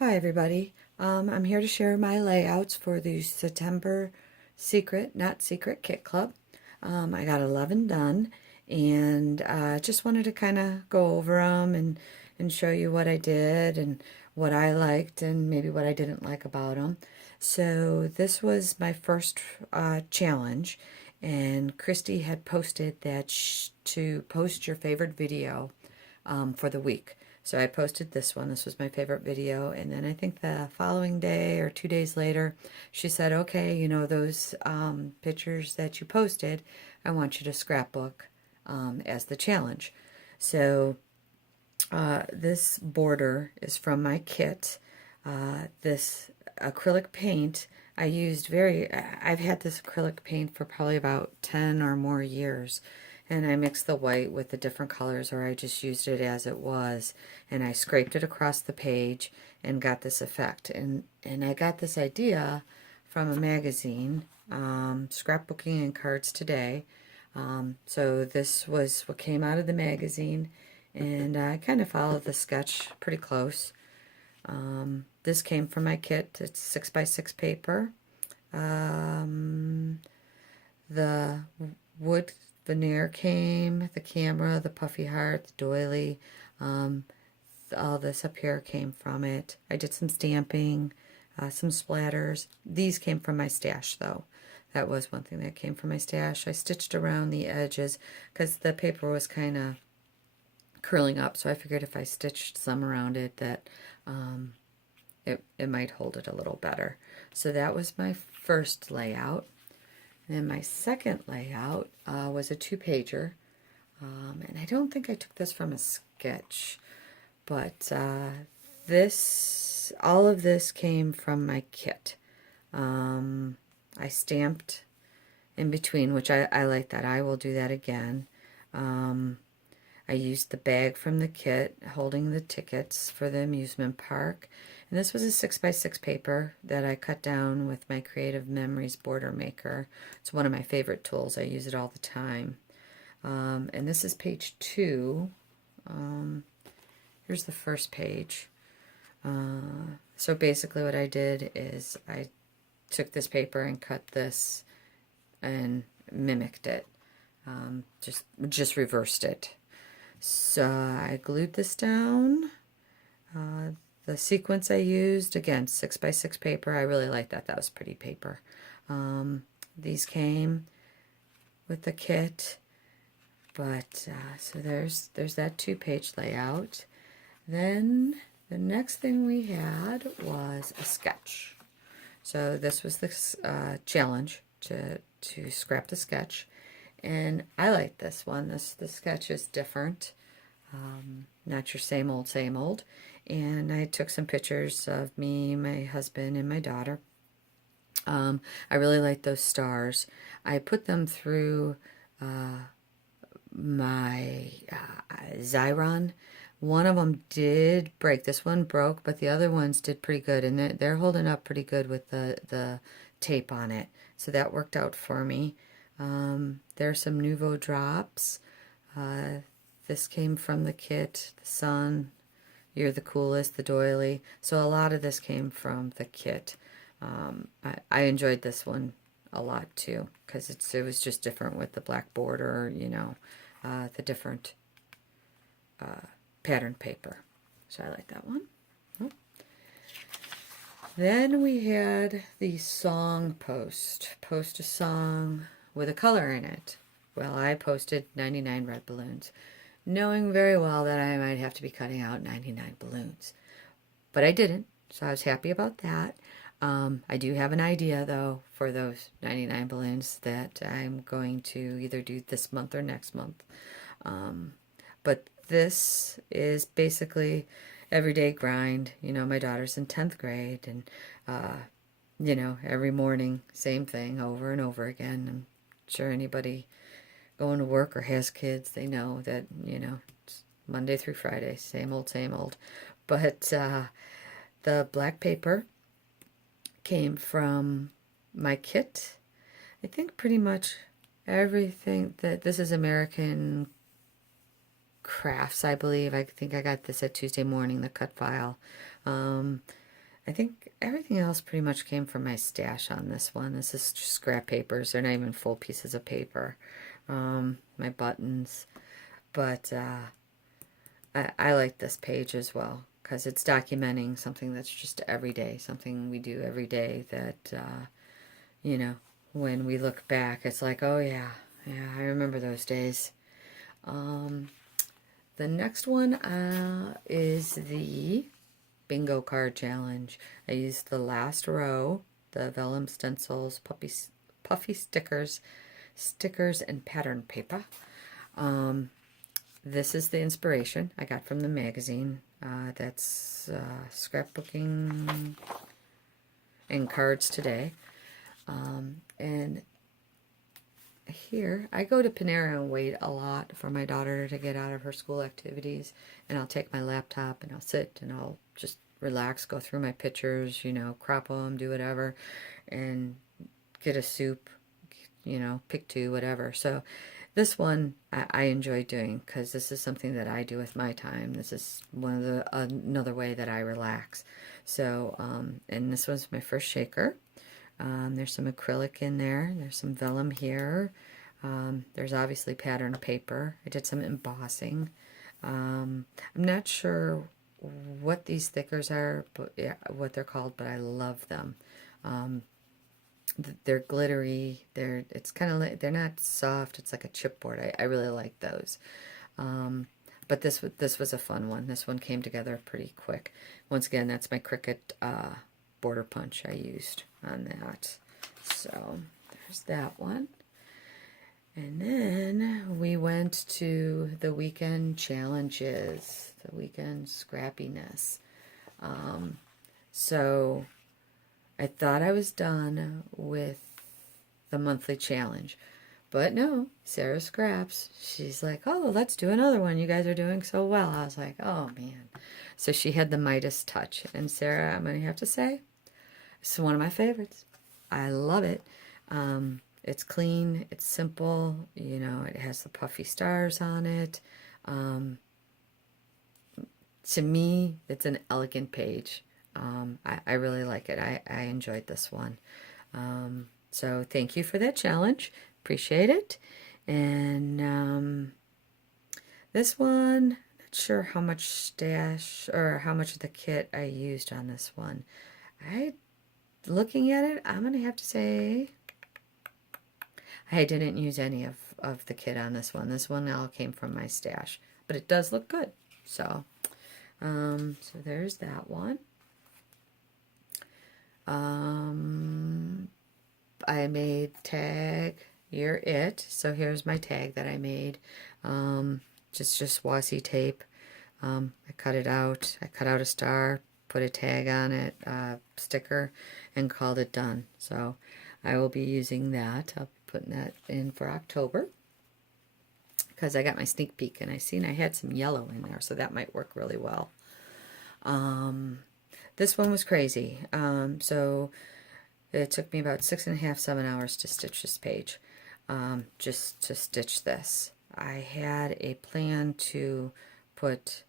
Hi everybody. I'm here to share my layouts for the September Secret, Not Secret Kit Club. I got 11 done and just wanted to kind of go over them and show you what I did and what I liked and maybe what I didn't like about them. So this was my first challenge, and Christy had posted that to post your favorite video for the week. So I posted this one. This was my favorite video. And then I think the following day or 2 days later, she said, okay, you know, those pictures that you posted, I want you to scrapbook as the challenge. So this border is from my kit. This acrylic paint, I've had this acrylic paint for probably about 10 or more years. And I mixed the white with the different colors, or I just used it as it was. And I scraped it across the page and got this effect. And I got this idea from a magazine, Scrapbooking and Cards Today. So this was what came out of the magazine, and I kind of followed the sketch pretty close. This came from my kit. It's 6x6 paper. The wood veneer came, the camera, the puffy heart, the doily, all this up here came from it. I did some stamping, some splatters. These came from my stash though. That was one thing that came from my stash. I stitched around the edges because the paper was kind of curling up, so I figured if I stitched some around it that it might hold it a little better. So that was my first layout. And then my second layout was a 2-pager, and I don't think I took this from a sketch, but all of this came from my kit. I stamped in between, which I like that. I will do that again. I used the bag from the kit holding the tickets for the amusement park. And this was a 6x6 paper that I cut down with my Creative Memories border maker. It's one of my favorite tools. I use it all the time. And this is page 2. Here's the first page. So basically what I did is I took this paper and cut this and mimicked it. Just reversed it. So I glued this down. The sequence I used, again, 6x6 paper. I really like that. That was pretty paper. These came with the kit. But so there's that 2-page layout. Then the next thing we had was a sketch. So this was the challenge to scrap the sketch. And I like this one. The sketch is different. Not your same old. And I took some pictures of me, my husband, and my daughter. I really like those stars. I put them through my Xyron. One of them did break. This one broke, but the other ones did pretty good. And they're holding up pretty good with the tape on it. So that worked out for me. There's some Nuvo drops. This came from the kit, the sun, you're the coolest, the doily. So a lot of this came from the kit. I enjoyed this one a lot too, because it was just different with the black border, you know, the different pattern paper. So I like that one. Oh. Then we had the song post. Post a song with a color in it. Well, I posted 99 red balloons, knowing very well that I might have to be cutting out 99 balloons. But I didn't, so I was happy about that. I do have an idea, though, for those 99 balloons that I'm going to either do this month or next month. But this is basically everyday grind. You know, my daughter's in 10th grade, and, you know, every morning, same thing over and over again. I'm sure anybody going to work or has kids, they know that, you know, it's Monday through Friday, same old. But the black paper came from my kit. I think pretty much everything this is American Crafts, I believe. I think I got this at Tuesday Morning, the cut file. I think everything else pretty much came from my stash on this one. This is just scrap papers. They're not even full pieces of paper. My buttons. But I like this page as well because it's documenting something that's just everyday, something we do every day that, you know, when we look back, it's like, oh yeah, I remember those days. The next one is the bingo card challenge. I used the last row, the vellum stencils, puffy stickers, and pattern paper. This is the inspiration I got from the magazine. That's Scrapbooking and Cards Today. And here, I go to Panera and wait a lot for my daughter to get out of her school activities. And I'll take my laptop and I'll sit and I'll just relax, go through my pictures, you know, crop them, do whatever, and get a soup, you know, pick two, whatever. So this one I enjoy doing because this is something that I do with my time. This is one of the another way that I relax. So, and this was my first shaker. There's some acrylic in there. There's some vellum here. There's obviously pattern paper. I did some embossing. I'm not sure what these stickers are, but yeah, what they're called, but I love them. They're glittery. It's kind of like, they're not soft. It's like a chipboard. I really like those. But this was a fun one. This one came together pretty quick. Once again, that's my Cricut border punch I used on that. So there's that one. And then we went to the weekend challenges, the weekend scrappiness. So I thought I was done with the monthly challenge. But no, Sarah Scraps, she's like, oh, let's do another one. You guys are doing so well. I was like, oh, man. So she had the Midas touch. And Sarah, I'm going to have to say, it's one of my favorites. I love it. It's clean. It's simple. You know, it has the puffy stars on it. To me, it's an elegant page. I really like it. I enjoyed this one. So thank you for that challenge. Appreciate it. And this one, not sure how much stash or how much of the kit I used on this one. Looking at it, I'm going to have to say I didn't use any of the kit on this one. This one all came from my stash. But it does look good. So, so there's that one. I made tag, you're it. So here's my tag that I made. Just washi tape. I cut it out. I cut out a star, put a tag on it, sticker, and called it done. So I will be using that. I'll be putting that in for October because I got my sneak peek and I seen I had some yellow in there, so that might work really well. This one was crazy. So it took me about 6.5, 7 hours to stitch this page, just to stitch this. I had a plan to put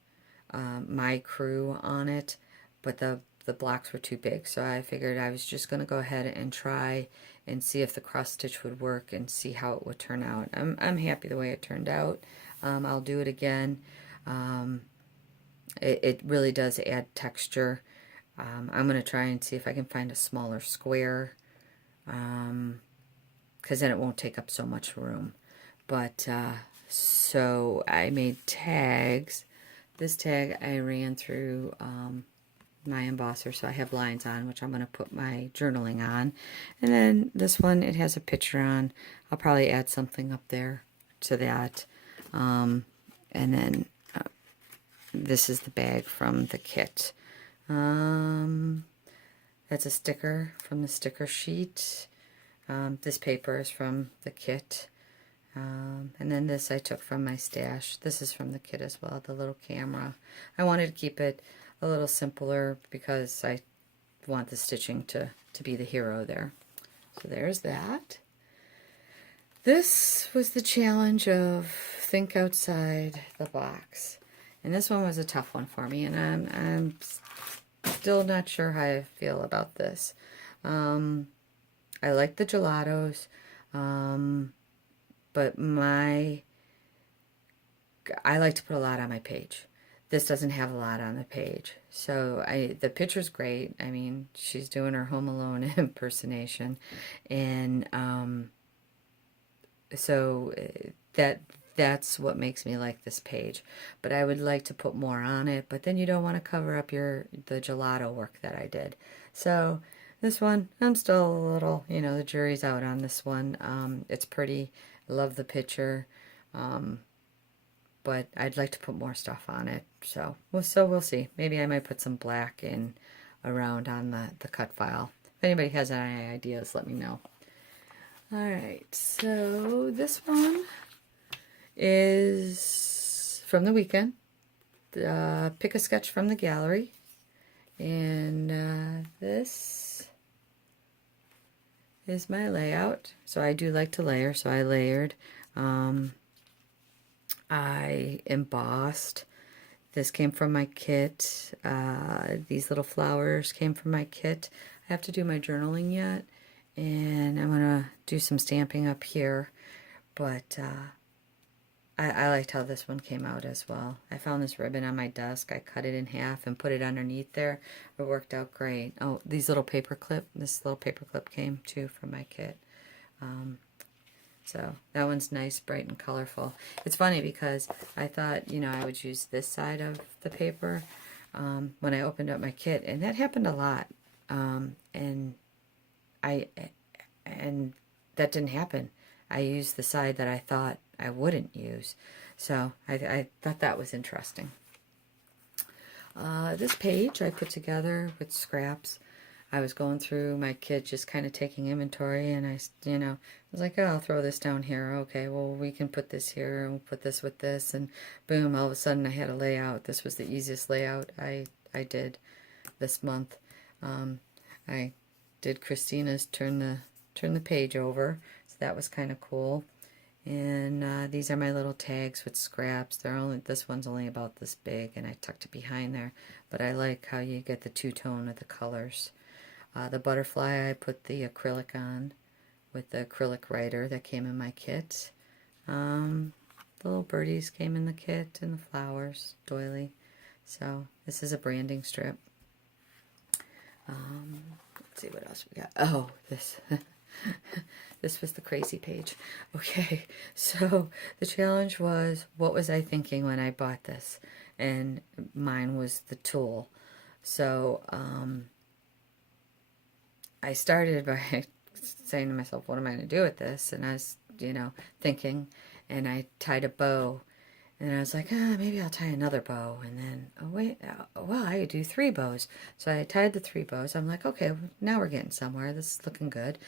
my crew on it, but the blocks were too big, so I figured I was just going to go ahead and try and see if the cross stitch would work and see how it would turn out. I'm happy the way it turned out. I'll do it again. It really does add texture. I'm going to try and see if I can find a smaller square, because then it won't take up so much room. But so I made tags. This tag I ran through my embosser, so I have lines on, which I'm going to put my journaling on. And then this one, it has a picture on. I'll probably add something up there to that. And then this is the bag from the kit. That's a sticker from the sticker sheet. This paper is from the kit. And then this I took from my stash. This is from the kit as well, the little camera. I wanted to keep it a little simpler because I want the stitching to be the hero there. So there's that. This was the challenge of think outside the box. And this one was a tough one for me, and I'm still not sure how I feel about this. I like the gelatos, but I like to put a lot on my page. This doesn't have a lot on the page. So the picture's great. I mean, she's doing her Home Alone impersonation. And so that's what makes me like this page. But I would like to put more on it. But then you don't want to cover up the gelato work that I did. So this one, I'm still a little, the jury's out on this one. It's pretty. I love the picture. But I'd like to put more stuff on it. So we'll see. Maybe I might put some black in around on the cut file. If anybody has any ideas, let me know. Alright, so this one is from the weekend. Pick a sketch from the gallery. And this is my layout. So I do like to layer, so I layered. I embossed. This came from my kit. These little flowers came from my kit. I have to do my journaling yet. And I'm going to do some stamping up here. But I liked how this one came out as well. I found this ribbon on my desk. I cut it in half and put it underneath there. It worked out great. Oh, this little paper clip came too from my kit. So that one's nice, bright, and colorful. It's funny because I thought, I would use this side of the paper when I opened up my kit. And that happened a lot. And that didn't happen. I used the side that I thought I wouldn't use. So I thought that was interesting. This page I put together with scraps. I was going through my kit, just kind of taking inventory, and I was like, oh, I'll throw this down here. Okay, well, we can put this here, and we'll put this with this, and boom, all of a sudden I had a layout. This was the easiest layout I did this month. I did Christina's turn the page over, so that was kind of cool. And these are my little tags with scraps. This one's only about this big, and I tucked it behind there. But I like how you get the two-tone of the colors. The butterfly, I put the acrylic on with the acrylic writer that came in my kit. The little birdies came in the kit, and the flowers, doily. So this is a branding strip. Let's see what else we got. Oh, this. This was the crazy page. Okay, so the challenge was, what was I thinking when I bought this? And mine was the tulle. So I started by saying to myself, what am I going to do with this? And I was, thinking, and I tied a bow. And I was like, maybe I'll tie another bow. And then, oh wait, well, I could do 3 bows. So I tied the 3 bows. I'm like, okay, now we're getting somewhere. This is looking good.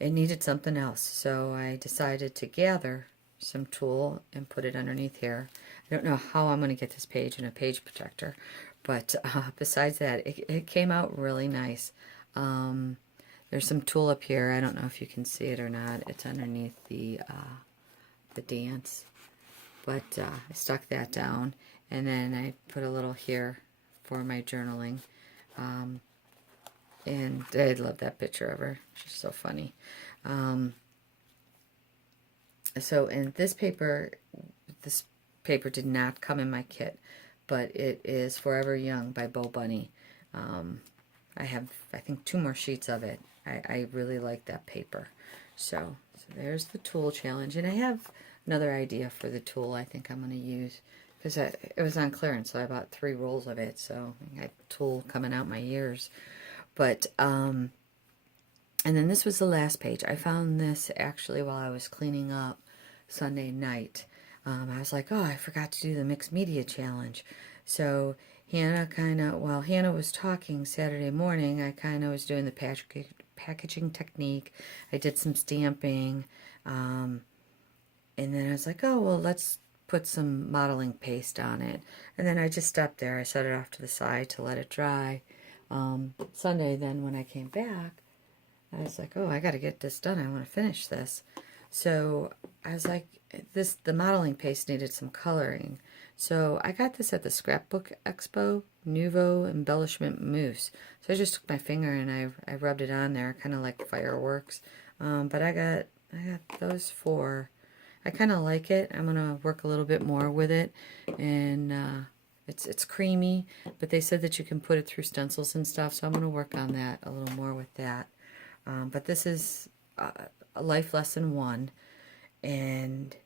It needed something else. So I decided to gather some tulle and put it underneath here. I don't know how I'm going to get this page in a page protector. But besides that, it came out really nice. There's some tulle up here. I don't know if you can see it or not. It's underneath the dance. But I stuck that down, and then I put a little here for my journaling. And I love that picture of her. She's so funny. So in this paper did not come in my kit, but it is Forever Young by Bo Bunny. I have, I think, 2 more sheets of it. I really like that paper. So there's the tulle challenge, and I have another idea for the tulle I think I'm going to use, because it was on clearance, so I bought 3 rolls of it, so I had tulle coming out my ears. But, and then this was the last page. I found this actually while I was cleaning up Sunday night. I was like, oh, I forgot to do the mixed media challenge. So Hannah while Hannah was talking Saturday morning, I kind of was doing the packaging technique. I did some stamping, and then I was like, oh, well, let's put some modeling paste on it. And then I just stopped there. I set it off to the side to let it dry. Sunday, then, when I came back, I was like, oh, I got to get this done. I want to finish this. So I was like, the modeling paste needed some coloring. So I got this at the Scrapbook Expo Nouveau Embellishment Mousse. So I just took my finger and I rubbed it on there, kind of like fireworks. But I got those four. I kind of like it. I'm gonna work a little bit more with it, and it's creamy. But they said that you can put it through stencils and stuff, so I'm gonna work on that a little more with that. But this is a Life Lesson 1, and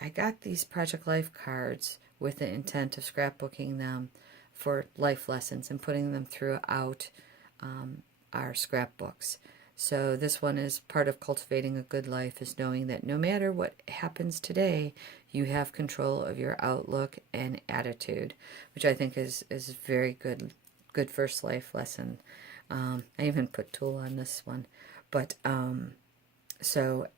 I got these Project Life cards with the intent of scrapbooking them for life lessons and putting them throughout our scrapbooks. So this one is part of cultivating a good life, is knowing that no matter what happens today, you have control of your outlook and attitude, which I think is very good first life lesson. I even put Tool on this one. But so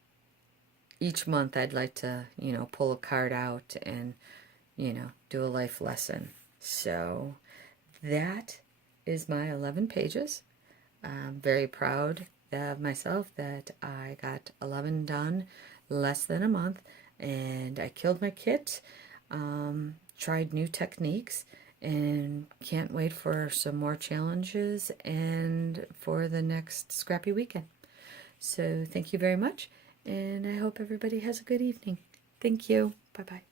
each month I'd like to, pull a card out and, do a life lesson. So that is my 11 pages. I'm very proud of myself that I got 11 done less than a month, and I killed my kit, tried new techniques, and can't wait for some more challenges and for the next scrappy weekend. So thank you very much, and I hope everybody has a good evening. Thank you. Bye-bye.